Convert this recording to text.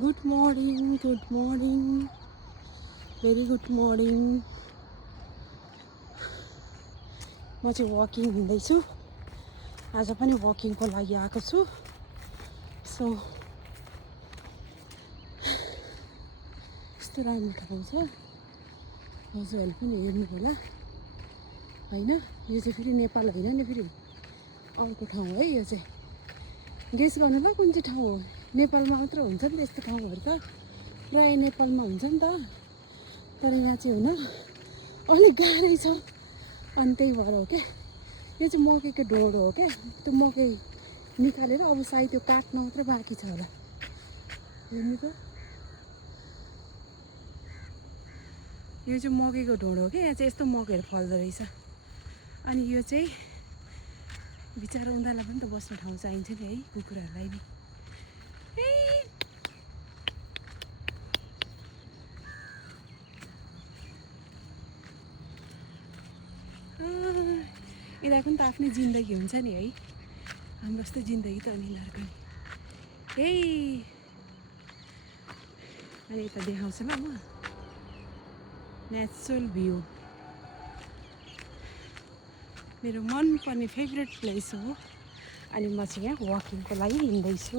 Good morning very good morning. म चाहिँ walking हिँड्दैछु। आज पनि वकिङको लागि आएको छु। सो यस्तो राम्रो ठाउँ छ, हजुरहरूले पनि हेर्नु होला होइन। यो चाहिँ फेरि नेपाल होइन नि, फेरि अर्को ठाउँ है। यो चाहिँ गेस गर्नु ल कुन चाहिँ ठाउँ हो। नेपालमा मात्र हुन्छ नि त यस्तो ठाउँहरू, त प्रायः नेपालमा हुन्छ नि त, तर यहाँ चाहिँ हुन अलिक गाह्रै छ। अनि त्यही भएर हो क्या। यो चाहिँ मकैको ढोँडो हो क्या। त्यो मकै निकालेर अब सायद त्यो काट्न मात्रै बाँकी छ होला। हेर्नु त, यो चाहिँ मकैको ढोँडो हो क्या। यहाँ चाहिँ यस्तो मकैहरू फल्दो रहेछ। अनि यो चाहिँ बिचरा उनीहरूलाई पनि त बस्ने ठाउँ चाहिन्छ नि है, कुकुरहरूलाई नि। यिनीहरूको पनि त आफ्नै जिन्दगी हुन्छ नि है, हाम्रो जस्तै जिन्दगी त हो नि यिनीहरूको नि। अनि यता देखाउँछ ल म नेचुरल भ्यू। मेरो मनपर्ने फेभरेट प्लेस हो। अनि म चाहिँ यहाँ वकिङको लागि हिँड्दैछु।